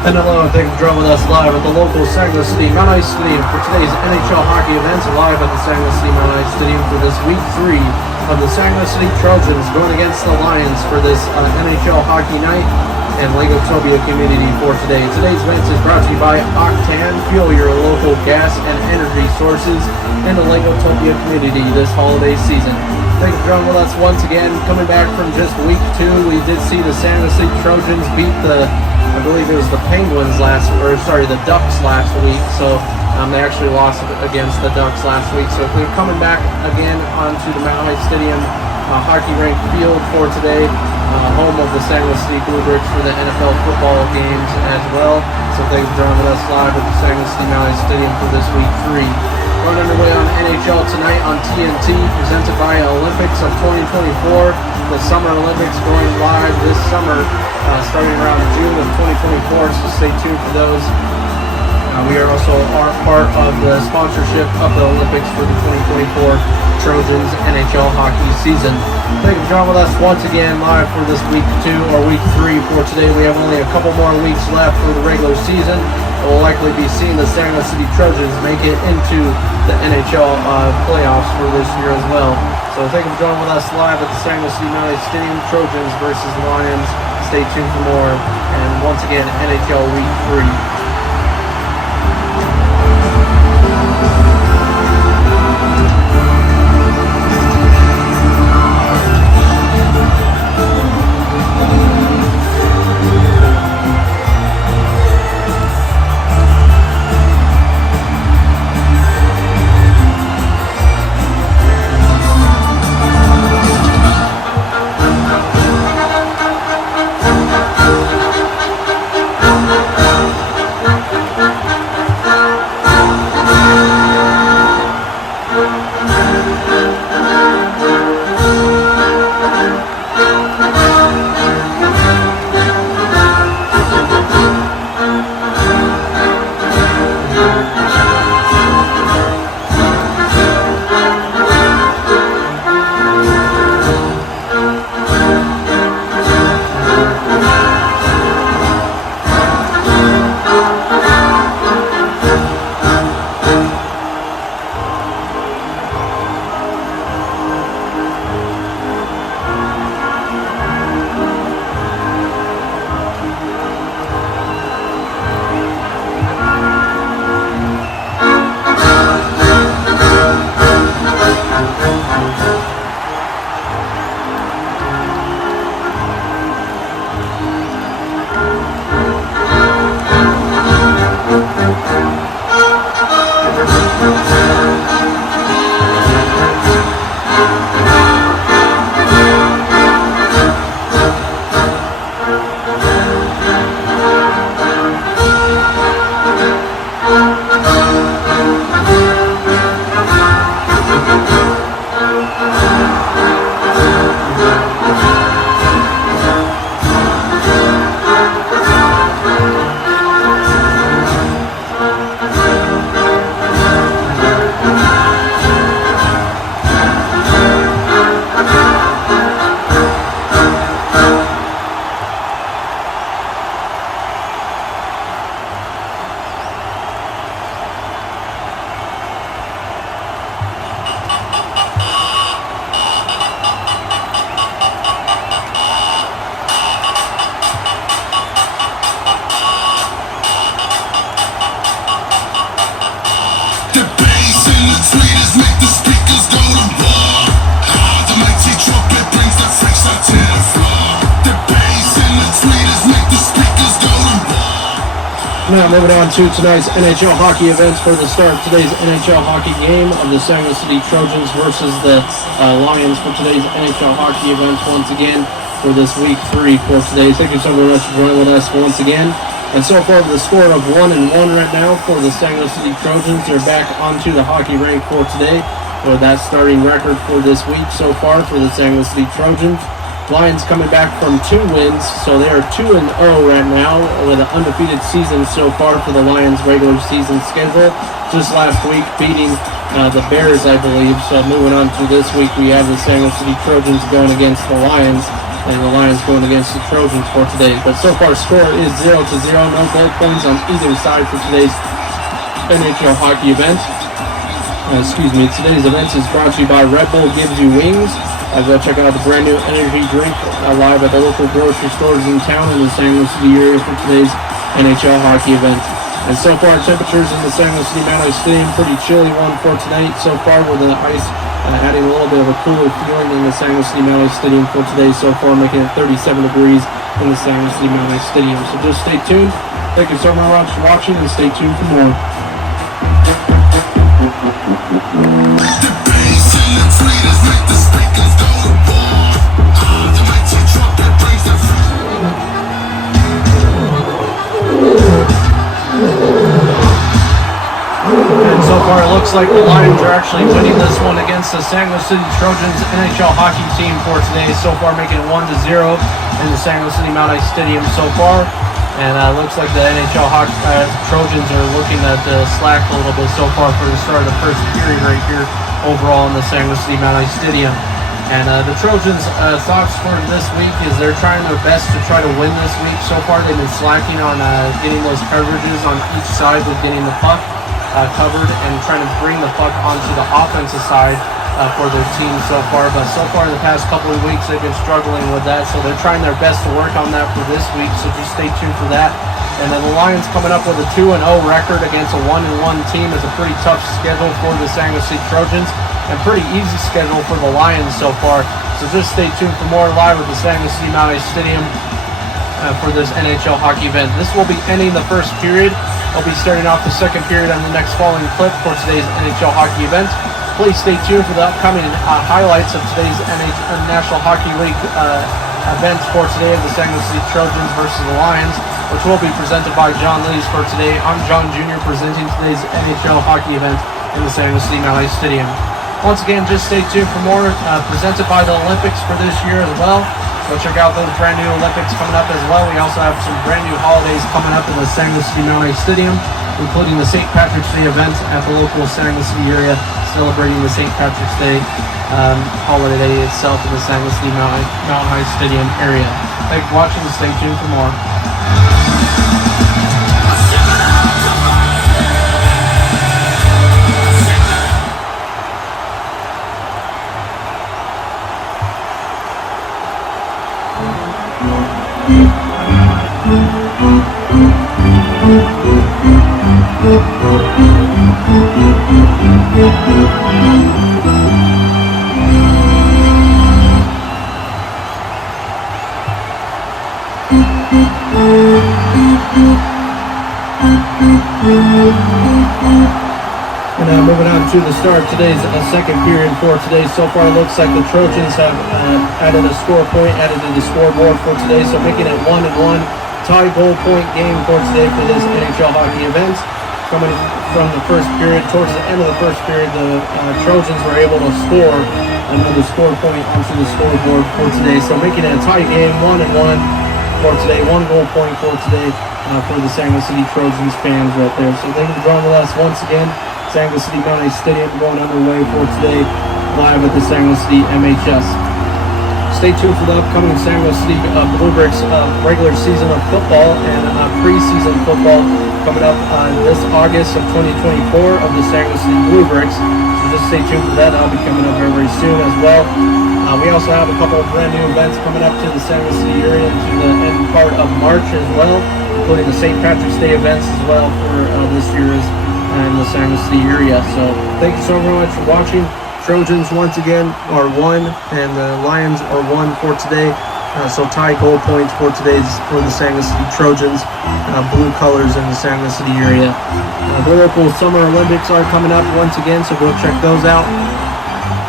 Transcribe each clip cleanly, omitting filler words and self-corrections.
And hello, and thank you for joining with us live at the local Saginaw City Mount Ice Stadium for today's NHL hockey events, live at the Saginaw City Mount Ice Stadium for this Week 3 of the Saginaw City Trojans going against the Lions for this NHL hockey night and Legotopia community for today. Today's event is brought to you by Octane. Fuel your local gas and energy sources in the Legotopia community this holiday season. Thank you for joining with us once again. Coming back from just Week 2, we did see the Saginaw City Trojans beat I believe it was the Penguins the Ducks last week. So they actually lost against the Ducks last week. So we're coming back again onto the Mount Ice Stadium hockey rink field for today, home of the Saginaw City Bluebirds for the NFL football games as well. So thanks for joining with us live at the Saginaw City Mount Ice Stadium for this Week 3. We're underway on NHL tonight on TNT, presented by Olympics of 2024. The Summer Olympics going live this summer, starting around June of 2024, so stay tuned for those. We are also part of the sponsorship of the Olympics for the 2024 Trojans NHL hockey season. Thank you for joining with us once again live for this Week 2 or Week 3 for today. We have only a couple more weeks left for the regular season. We'll likely be seeing the Saginaw City Trojans make it into the NHL playoffs for this year as well. So thank you for joining with us live at the Saginaw City Mount Ice Stadium, Trojans versus Lions. Stay tuned for more. And once again, NHL Week 3. Now moving on to tonight's NHL hockey events for the start of today's NHL hockey game of the Saginaw City Trojans versus the Lions for today's NHL hockey events once again for this Week 3 for today. Thank you so very much for joining with us once again. And so far the score of 1-1 right now for the Saginaw City Trojans. They're back onto the hockey rink for today for that starting record for this week so far for the Saginaw City Trojans. Lions coming back from 2 wins, so they are 2-0 right now with an undefeated season so far for the Lions' regular season schedule. Just last week beating the Bears, I believe. So moving on to this week, we have the Saginaw City Trojans going against the Lions and the Lions going against the Trojans for today. But so far, score is 0-0. No goal points on either side for today's NHL hockey event. Today's event is brought to you by Red Bull Gives You Wings. Go check out the brand new energy drink live at the local grocery stores in town in the San Luis City area for today's NHL hockey event. And so far, temperatures in the San Luis City Mountain Stadium, pretty chilly one for tonight. So far, with the ice adding a little bit of a cooler feeling in the San Luis City Mountain Stadium for today. So far, making it 37 degrees in the San Luis City Mountain Stadium. So just stay tuned. Thank you so much for watching, and stay tuned for more. And so far it looks like the Lions are actually winning this one against the San Luis City Trojans NHL hockey team for today. So far making it 1-0 in the San Luis City Mount Ice Stadium so far. And looks like the NHL Trojans are looking at slack a little bit so far for the start of the first period right here overall in the San Luis City Mount Ice Stadium. And the Trojans' thoughts for this week is they're trying their best to try to win this week. So far they've been slacking on getting those coverages on each side with getting the puck covered and trying to bring the puck onto the offensive side for their team so far. But so far in the past couple of weeks they've been struggling with that, so they're trying their best to work on that for this week, so just stay tuned for that. And then the Lions coming up with a 2-0 record against a 1-1 team is a pretty tough schedule for the San Luis City Trojans and pretty easy schedule for the Lions so far. So just stay tuned for more live at the San Luis City Mount Ice Stadium for this NHL hockey event. This will be ending the first period. I'll be starting off the second period on the next following clip for today's NHL hockey event. Please stay tuned for the upcoming highlights of today's National Hockey League events for today of the San Luis City Trojans versus the Lions, which will be presented by John Lees for today. I'm John Jr. presenting today's NHL hockey event in the San Luis City Mount Ice Stadium. Once again, just stay tuned for more presented by the Olympics for this year as well. So check out those brand new Olympics coming up as well. We also have some brand new holidays coming up in the San Luis City Mount Ice Stadium, including the St. Patrick's Day event at the local San Luis City area, celebrating the St. Patrick's Day holiday itself in the San Luis City Mount Ice Stadium area. Thanks for watching. Stay tuned for more. And moving on to the start of today's second period for today. So far it looks like the Trojans have added a score point, added to the scoreboard for today, so making it 1-1 tie goal point game for today for this NHL hockey event. Coming from the first period, towards the end of the first period, the Trojans were able to score another score point onto the scoreboard for today, so making it a tie game, 1-1 for today, 1 goal point for today for the San Luis City Trojans fans right there. So thank you for joining with us once again. San Luis City Mount Ice Stadium going underway for today, live at the San Luis City MHS. Stay tuned for the upcoming San Luis City Bluebricks regular season of football and preseason football coming up this August of 2024 of the San Luis City Bluebricks. So just stay tuned for that. That'll be coming up very, very soon as well. We also have a couple of brand new events coming up to the San Luis City area into the end part of March as well, including the St. Patrick's Day events as well for this year's in the San Luis City area. So thank you so very much for watching. Trojans once again are 1 and the Lions are 1 for today. So tie goal points for today's for the San Luis City Trojans, blue colors in the San Luis City area. The local Summer Olympics are coming up once again, so go check those out.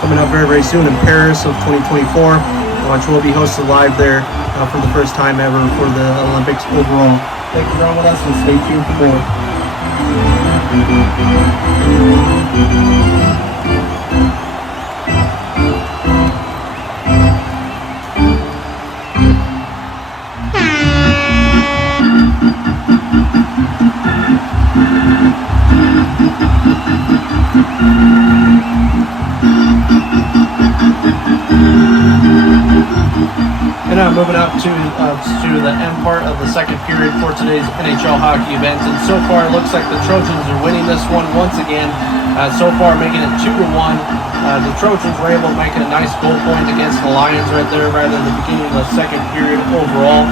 Coming up very, very soon in Paris of 2024, which will be hosted live there for the first time ever for the Olympics overall. Thank you for being with us and stay tuned for more. And moving up to the end part of the second period for today's NHL hockey event, and so far it looks like the Trojans are winning this one once again. So far making it 2-1. The Trojans were able to make a nice goal point against the Lions right there, right in the beginning of the second period overall.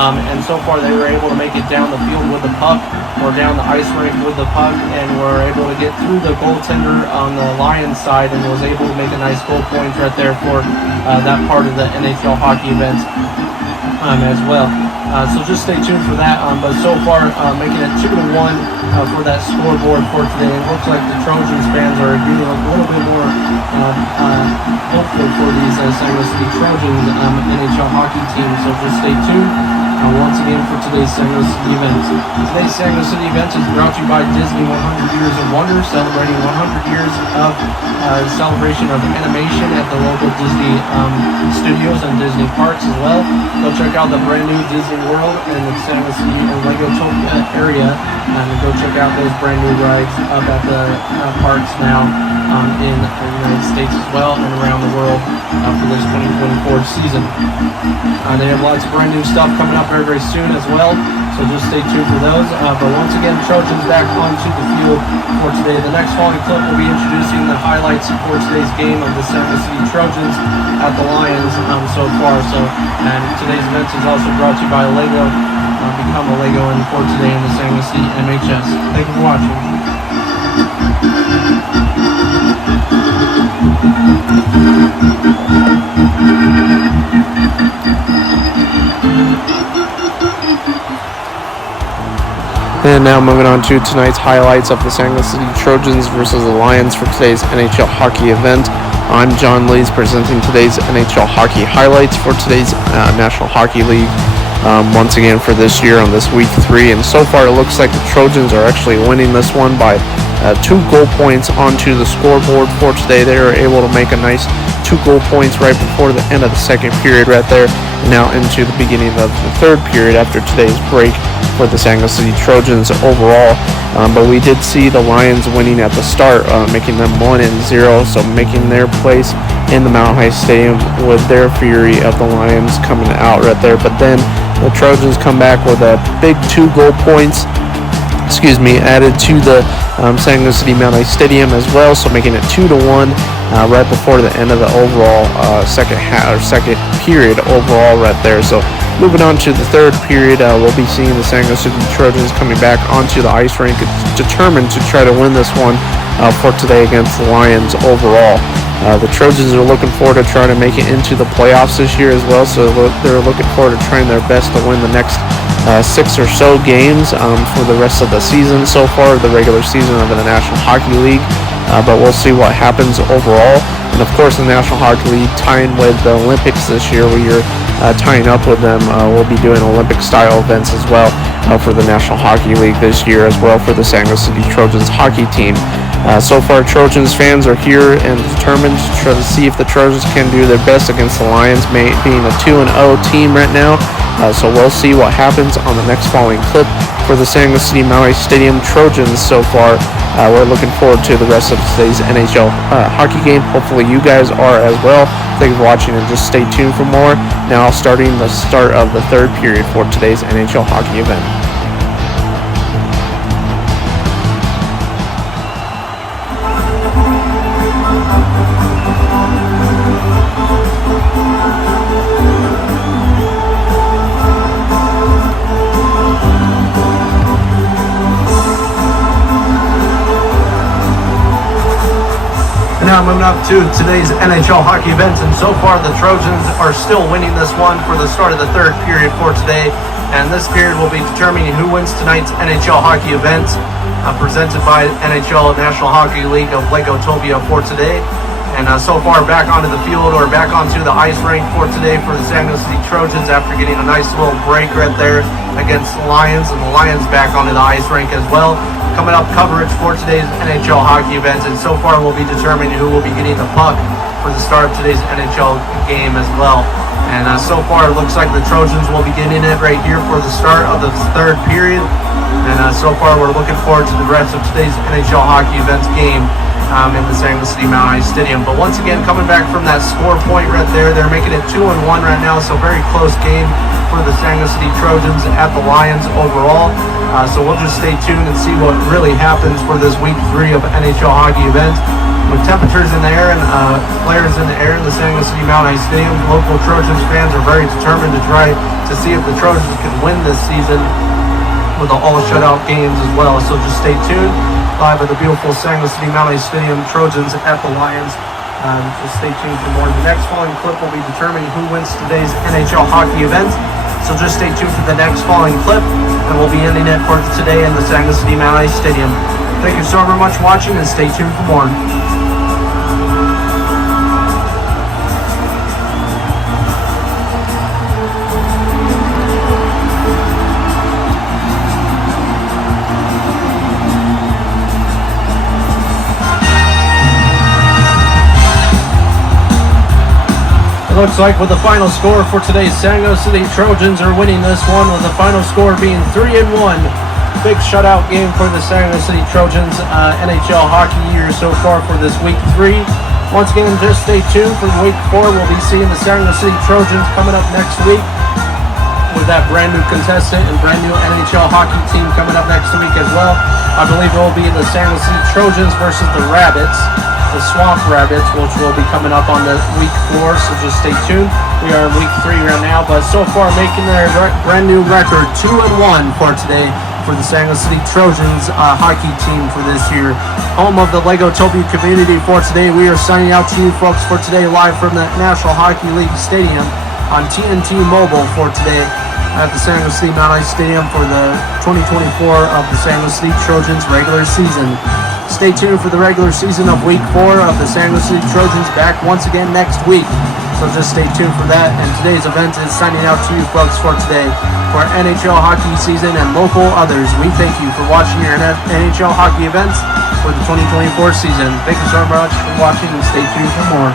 And so far they were able to make it down the field with the puck, or down the ice rink with the puck, and were able to get through the goaltender on the Lions side, and was able to make a nice goal point right there for that part of the NHL hockey event as well. So just stay tuned for that. But so far making it 2-1 for that scoreboard for today. It looks like the Trojans fans are getting a little bit more hopeful for these St. Louis City Trojans NHL hockey team. So just stay tuned. Once again for today's St. Louis City event. Today's St. Louis City event is brought to you by Disney 100 Years of Wonder, celebrating 100 years of celebration of animation at the local Disney studios and Disney parks as well. Go check out the brand new Disney World in the St. Louis City and Legotopia area, and go check out those brand new rides up at the parks now in the United States as well and around the world for this 2024 season. They have lots of brand new stuff coming up very, very soon as well, so just stay tuned for those. But once again, Trojans back onto the field for today. The next following clip will be introducing the highlights for today's game of the St. Louis City Trojans at the Lions so far. And today's event is also brought to you by Lego. Become a Lego in for today in the St. Louis City MHS. Thank you for watching. And now moving on to tonight's highlights of the St. Louis City Trojans versus the Lions for today's NHL hockey event. I'm John Lees presenting today's NHL hockey highlights for today's National Hockey League. Once again for this year on this week 3, and so far it looks like the Trojans are actually winning this one by 2 goal points onto the scoreboard for today. They were able to make a nice 2 goal points right before the end of the second period right there, and now into the beginning of the third period after today's break for the St. Louis City Trojans overall. But we did see the Lions winning at the start, making them 1-0, so making their place in the Mount High Stadium with their fury of the Lions coming out right there. But then the Trojans come back with a big 2 goal points added to the St. Louis City Mount High Stadium as well, so making it 2-1 right before the end of the overall second period overall right there. So moving on to the third period, we'll be seeing the St. Louis City Trojans coming back onto the ice rink, determined to try to win this one for today against the Lions overall. The Trojans are looking forward to trying to make it into the playoffs this year as well, so they're looking forward to trying their best to win the next 6 or so games for the rest of the season so far, the regular season of the National Hockey League. But we'll see what happens overall. And of course, the National Hockey League tying with the Olympics this year, we are tying up with them. We'll be doing Olympic-style events as well for the National Hockey League this year as well for the St. Louis City Trojans hockey team. So far, Trojans fans are here and determined to try to see if the Trojans can do their best against the Lions, being a 2-0 team right now. So we'll see what happens on the next following clip for the St. Louis City Maui Stadium Trojans so far. We're looking forward to the rest of today's NHL hockey game. Hopefully you guys are as well. Thank you for watching, and just stay tuned for more. Now starting the start of the third period for today's NHL hockey event. Now moving up to today's NHL hockey event, and so far the Trojans are still winning this one for the start of the third period for today, and this period will be determining who wins tonight's NHL hockey event, presented by NHL National Hockey League of Legotopia for today. And so far back onto the field, or back onto the ice rink for today for the St. Louis City Trojans after getting a nice little break right there against the Lions, and the Lions back onto the ice rink as well. Coming up, coverage for today's NHL hockey event, and so far we'll be determining who will be getting the puck for the start of today's NHL game as well. And so far it looks like the Trojans will be getting it right here for the start of the third period. And so far we're looking forward to the rest of today's NHL hockey event game in the San Luis City Mount Ice Stadium. But once again, coming back from that score point right there, they're making it 2-1 right now, so very close game for the San Luis City Trojans at the Lions overall. So we'll just stay tuned and see what really happens for this week 3 of NHL hockey event. With temperatures in the air and players in the air in the San Luis City Mount Ice Stadium, local Trojans fans are very determined to try to see if the Trojans can win this season with all shutout games as well. So just stay tuned. Live at the beautiful San Luis City Mount Ice Stadium, Trojans at the Lions. Just stay tuned for more. The next following clip will be determining who wins today's NHL hockey event. So just stay tuned for the next following clip, and we'll be ending it for today in the San Luis City Mount Ice Stadium. Thank you so very much for watching, and stay tuned for more. Looks like with the final score for today's San Luis City Trojans are winning this one, with the final score being 3-1. Big shutout game for the San Luis City Trojans NHL hockey year so far for this week 3. Once again, just stay tuned for week 4. We'll be seeing the San Luis City Trojans coming up next week with that brand new contestant and brand new NHL hockey team coming up next week as well. I believe it will be the San Luis City Trojans versus the Rabbits. The Swamp Rabbits, which will be coming up on the week 4, so just stay tuned. We are in week 3 right now, but so far making their brand new record 2-1 for today for the San Luis City Trojans hockey team for this year. Home of the Legotopia community for today. We are signing out to you folks for today live from the National Hockey League Stadium on TNT Mobile for today at the San Luis City Mount Ice Stadium for the 2024 of the San Luis City Trojans regular season. Stay tuned for the regular season of week 4 of the San Luis City Trojans back once again next week. So just stay tuned for that. And today's event is signing out to you folks for today for NHL hockey season and local others. We thank you for watching your NHL hockey events for the 2024 season. Thank you so much for watching, and stay tuned for more.